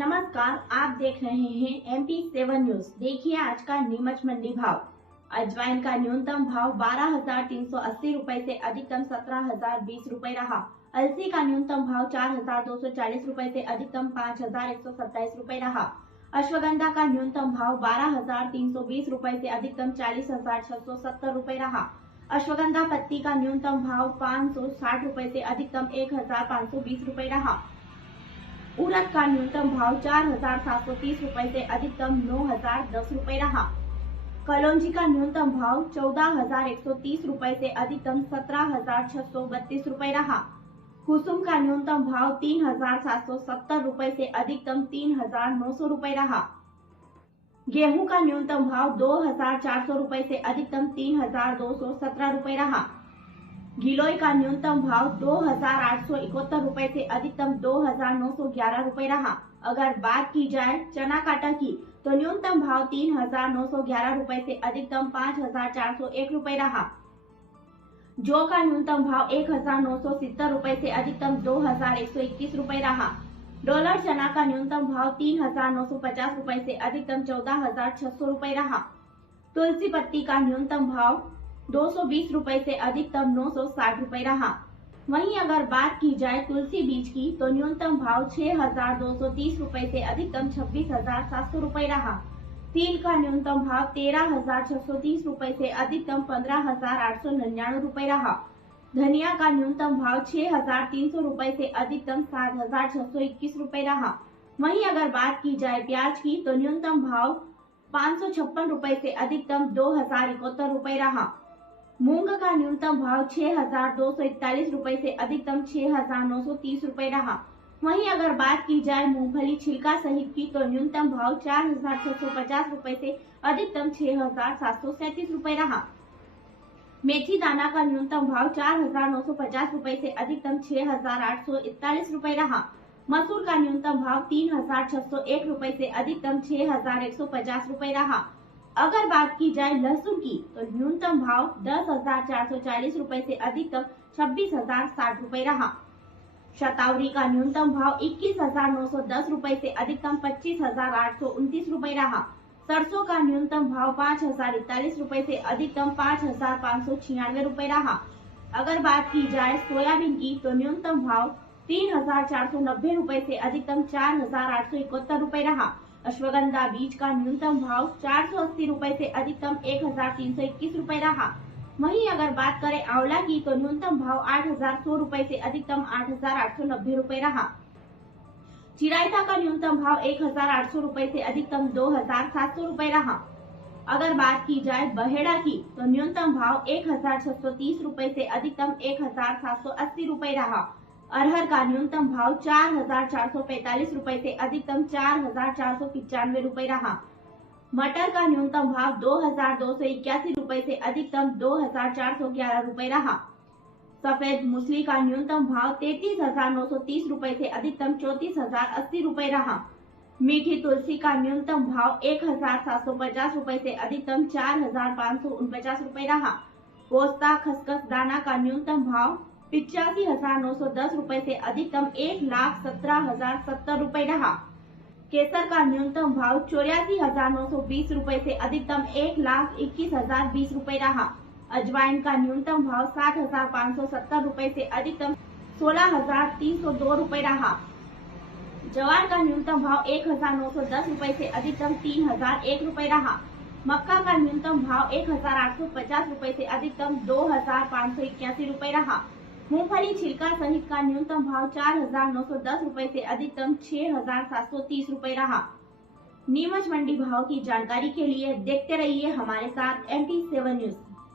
नमस्कार, आप देख रहे हैं MP7 न्यूज। देखिए आज का नीमच मंडी भाव। अजवाइन का न्यूनतम भाव 12,380 रुपए से अधिकतम 17,020 रुपए रहा। अलसी का न्यूनतम भाव 4,240 रुपए से अधिकतम 5,127 रुपए रहा। अश्वगंधा का न्यूनतम भाव 12,320 रुपए से अधिकतम 40,670 रुपए रहा। अश्वगंधा पत्ती का न्यूनतम भाव 560 रुपए से अधिकतम 1,520 रुपए रहा। उड़द का न्यूनतम भाव 4,730 रुपए से अधिकतम 9,010 रुपए रहा। कलौंजी का न्यूनतम भाव 14,130 रुपए से अधिकतम 17,632 रुपए रहा। कुसुम का न्यूनतम भाव 3,770 रुपए से अधिकतम 3,900 रुपए रहा। गेहूं का न्यूनतम भाव 2,400 रुपए से अधिकतम 3,217 रुपए रहा। गिलोय का न्यूनतम भाव 2,871 रुपए से अधिकतम 2,911 रुपए रहा। अगर बात की जाए चना काटा की तो न्यूनतम भाव 3,911 रुपए से अधिकतम 5,401 रुपए रहा। जौ का न्यूनतम भाव 1,970 रुपए से अधिकतम 2,121 रुपए रहा। डॉलर चना का न्यूनतम भाव 3,950 रुपए से अधिकतम 14,600 रुपए रहा। तुलसी पत्ती का न्यूनतम भाव 220 रुपए से अधिकतम 960 रुपए रहा। वहीं अगर बात की जाए तुलसी बीज की तो न्यूनतम भाव 6,230 रुपए से अधिकतम 26,700 रुपए रहा। तिल का न्यूनतम भाव 13,630 रुपए से अधिकतम 15,899 रुपए रहा। धनिया का न्यूनतम भाव 6,300 रुपए से अधिकतम 7,621 रुपए रहा। वहीं अगर बात की जाए प्याज की तो न्यूनतम भाव 556 रुपए से अधिकतम 2,071 रुपए रहा। मूंग का न्यूनतम भाव 6,241 रुपए से अधिकतम 6,930 रुपए रहा। वहीं अगर बात की जाए मूंगफली छिलका सहित की तो न्यूनतम भाव 4,650 रुपए से अधिकतम 6,737 रुपए रहा। मेथी दाना का न्यूनतम भाव 4,950 रुपए से अधिकतम 6,841 रुपए रहा। मसूर का न्यूनतम भाव 3,601 रुपए से अधिकतम 6,150 रुपए रहा। अगर बात की जाए लहसुन की तो न्यूनतम भाव 10,440 रुपए से अधिकतम 26,060 रुपए रहा। शतावरी का न्यूनतम भाव 21,910 रुपए से अधिकतम 25,829 रुपए रहा। सरसों का न्यूनतम भाव 5,041 रुपए से अधिकतम 5,596 रुपए रहा। अगर बात की जाए सोयाबीन की तो न्यूनतम भाव 3,490 रुपए से अधिकतम 4,871 रुपए रहा। अश्वगंधा बीज का न्यूनतम भाव 480 रुपए से अधिकतम 1,321 रुपए रहा। वहीं अगर बात करें आंवला की तो न्यूनतम भाव 8,100 रुपए से अधिकतम 8,890 रुपए रहा। चिरायता का न्यूनतम भाव 1,800 रुपए से अधिकतम 2,700 रुपए रहा। अगर बात की जाए बहेड़ा की तो न्यूनतम भाव 1,630 रुपए से अधिकतम 1,780 रुपए रहा। अरहर का न्यूनतम भाव 4,445 रुपए से अधिकतम 4,495 रुपए रहा। मटर का न्यूनतम भाव 2,281 रुपए से अधिकतम 2,411 रुपए रहा। सफेद मूसली का न्यूनतम भाव 33,930 रुपए से अधिकतम 34,080 रुपए रहा। मीठी तुलसी का न्यूनतम भाव 1,750 रुपए से अधिकतम 4,549 रुपए रहा। पोस्ता खसखस दाना का न्यूनतम भाव 85,910 रुपए से अधिकतम 1,17,070 रुपए रहा। केसर का न्यूनतम भाव 84,920 रुपए से अधिकतम 1,21,020 रुपए रहा। अजवाइन का न्यूनतम भाव 60,570 रुपए से अधिकतम 16,302 रुपए रहा। ज्वार का न्यूनतम भाव 1,910 रुपए से अधिकतम 3,001 रुपए रहा। मक्का का न्यूनतम भाव 1,850 रुपए से अधिकतम 2,581 रुपए रहा। मूंगफली छिलका सहित का न्यूनतम भाव 4,910 रुपए से अधिकतम 6,730 रुपए रहा। नीमच मंडी भाव की जानकारी के लिए देखते रहिए हमारे साथ MP7 न्यूज।